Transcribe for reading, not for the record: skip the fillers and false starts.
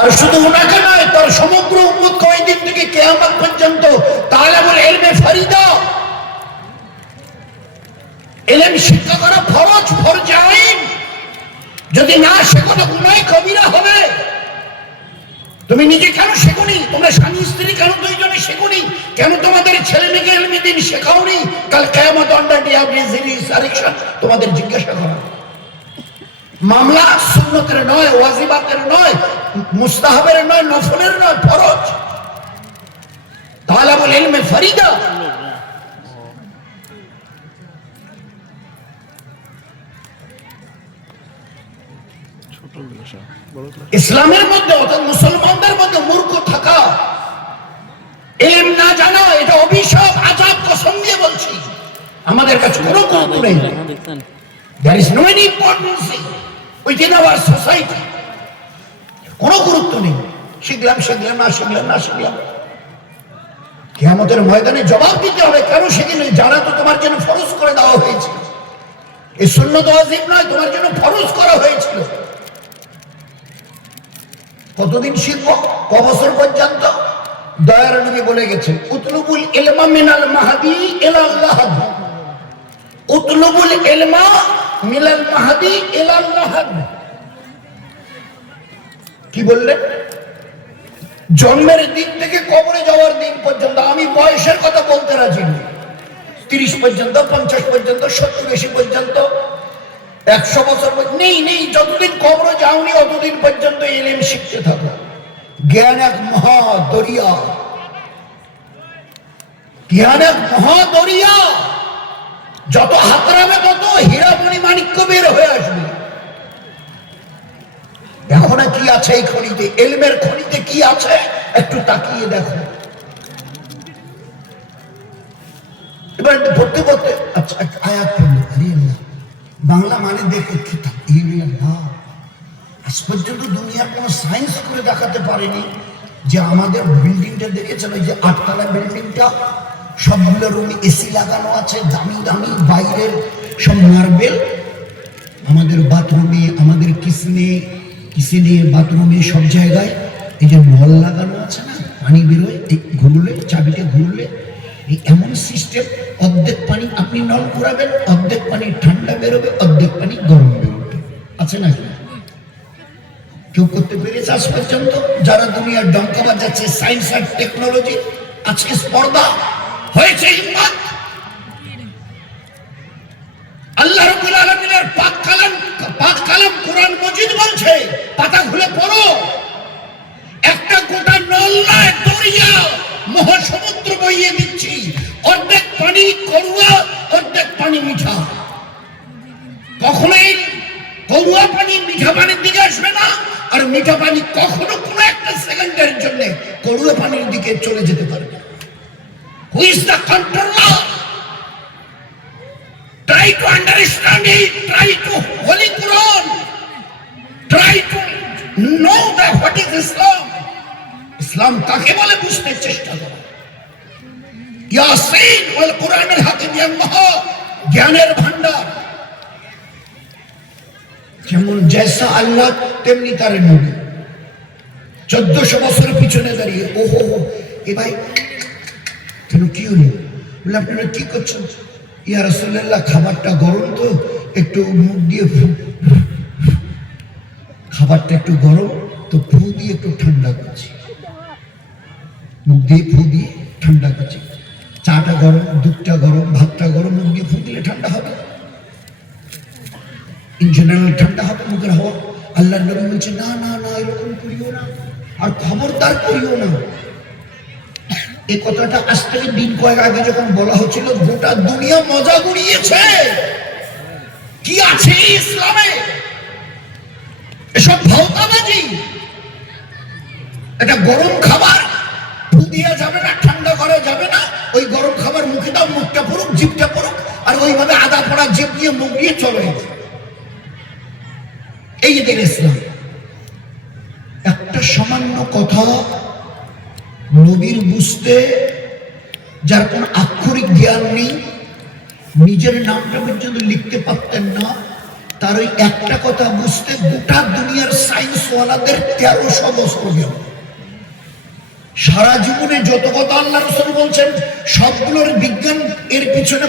আর শুধু ওনাকে নয়, তার সমগ্র উম্মত ওই দিন থেকে কিয়ামত পর্যন্ত তালেবুল ইলমে ফরিদা, ইলম শিক্ষা করা ফরজ, ফরজে আইন। যদি না শেখো তো গুনাহ কবিরা হবে। তুমি নিজে কেন শেখোনি? তোমরা স্বামী স্ত্রী কেন দুইজনে শেখোনি? কেন তোমাদের ছেলে মেয়েকে ইলমে দ্বীন শেখাওনি? কাল কিয়ামত আন্ডার ডিসারেকশন তোমাদের জিজ্ঞাসা করা। মামলা সুন্নতের নয়, ওয়াজিবাতের নয়, মুস্তাহাবের নয়, নফলের নয়, ফরজ। তালাবুল ইলমে ফরিদা। ইসলামের মধ্যে অর্থাৎ মুসলমানদের মধ্যে মূর্খ থাকা, ইলম না জানা, এটা অভিশাপ, আযাব, কসম দিয়ে বলছি। আমাদের কাছে কোনো গুরুত্ব নেই। There is no any importance within our society. কোনো গুরুত্ব নেই। শিখলাম না শিখলাম। কিয়ামতের ময়দানে জবাব দিতে হবে, কেন শিখিনি? জানা তো তোমার জন্য ফরজ করে দেওয়া হয়েছে। এই সুন্নত ওয়াজিব নয়, তোমার জন্য ফরজ করা হয়েছিল। কতদিন শিখবো? কবছর পর্যন্ত? দয়ার নবী বলে গেছেন, উতলুবুল ইলমা মিনাল মাহদি ইলাল লাহদ। উতলুবুল ইলমা মিনাল মাহদি ইলাল লাহদ। কি বললেন? জন্মের দিন থেকে কবরে যাওয়ার দিন পর্যন্ত। আমি বয়সের কথা বলতে রাজি নই। 30 পর্যন্ত, 50 পর্যন্ত, 70-80 পর্যন্ত, 100 বছর নেই। যতদিন কবরে যাওনি অতদিন পর্যন্ত ইলম শিখতে থাকো। জ্ঞান এক মহা দরিয়া, জ্ঞান এক মহা দরিয়া। যত হাতড়াবে তত হীরা মণি মাণিক্য বের হয়ে আসবে। দেখো না কি আছে এই খনিতে, ইলমের খনিতে কি আছে একটু তাকিয়ে দেখো। এবার পড়তে আচ্ছা আয়াত পড়লো, বাংলা মানে দেখে কিতাব। আজ পর্যন্ত দুনিয়ার কোন সায়েন্স করে দেখাতে পারেনি যে আমাদের বিল্ডিংটা দেখেছেন, ওই যে 8 তলা বিল্ডিংটা, সবগুলো রুমে এসি লাগানো আছে, দামি দামি বাইরের সব মার্বেল। আমাদের বাথরুমে, আমাদের কিচেনে বাথরুমে সব জায়গায় এই যে নল লাগানো আছে না, পানি বেরোয়, এই ঘুরলে, চাবিটা ঘুরলে এই এমন সিস্টেম, অর্ধেক পানি আপনি নল ঘুরাবেন, অর্ধেক পানি ঠান্ডা বেরোবে, অর্ধেক পানি গরম বেরোবে। আছে নাকি? কেউ করতে পেরেছে আজ পর্যন্ত? যারা দুনিয়ার ডঙ্কা বাজাচ্ছে সায়েন্স আর টেকনোলজি, আজকে স্পর্ধা হয়েছে হিম্মত। আল্লাহ রাব্বুল আলামিনের পাক কালাম কোরআন মজিদ বলছে, পাতা খুলে পড়ো, একটা গোটা নল নয়, দরিয়া, মহাসমুদ্র বইয়ে দিচ্ছি। অর্ধেক পানি করুয়া, অর্ধেক পানি মিঠা। কখনোই করুয়া পানি মিঠা পানির দিকে আসবে না, আর মিঠা পানি কখনো কোনো একটা সেকেন্ডের জন্য করুয়া পানির দিকে চলে যেতে পারবে। Who is the controller? Try to understand it. Try to Holy Quran. Try to know that what is Islam. Islam কাকে বলে বুঝতে চেষ্টা করো। ইয়াসিন ওয়াল কুরআনুল হাকিম, জ্ঞানের ভান্ডার। যেমন জেসা আল্লাহ তেমনি তার নবী। 1400 বছর পিছনে দাঁড়িয়ে ওহো এ ভাই কেন কি হলো? বলে আপনারা কি করছেন? ইয়া রাসূলুল্লাহ, খাবারটা গরম তো, একটু মুখ দিয়ে খাবারটা একটু গরম তো ফু দিয়ে একটু ঠান্ডা করছি, মুখ দিয়ে ফু দিয়ে ঠান্ডা করছি। চাটা গরম, দুধটা গরম, ভাতটা গরম, মুখ দিয়ে ফু দিলে ঠান্ডা হবে, ইন জেনারেল ঠান্ডা হবে মুখের হাওয়া। আল্লাহ নবী বলছে না না না, এরকম করিও না, আর খবরদার করিও না। এই কথাটা আজ থেকে দিন কয়েক আগে যখন বলা হচ্ছিল, গোটা দুনিয়া মজা উড়িয়েছে। কি আছে ইসলামে? এসব ভাওতাবাজি। এটা গরম খাবার ফু দেওয়া যাবে না, ঠান্ডা করা যাবে না। ওই গরম খাবার মুখে দাও, মুখটা পড়ুক, জিভটা পড়ুক, আর ওইভাবে আদা পড়া জিভ দিয়ে মুখ দিয়ে চলে। এই যে ইসলাম। একটা সামান্য কথা নবীর বুঝতে, যার কোন আক্ষরিক জ্ঞান নেই, নিজের নামটা পর্যন্ত লিখতে পারতেন না, তার ওই একটা কথা বুঝতে গোটা দুনিয়ার সায়েন্স ওয়ালাদের 1300 বছর গেল। সারা জীবনে যত কথা আল্লাহ রাসূল বলছেন সবগুলোর বিজ্ঞান এর পিছনে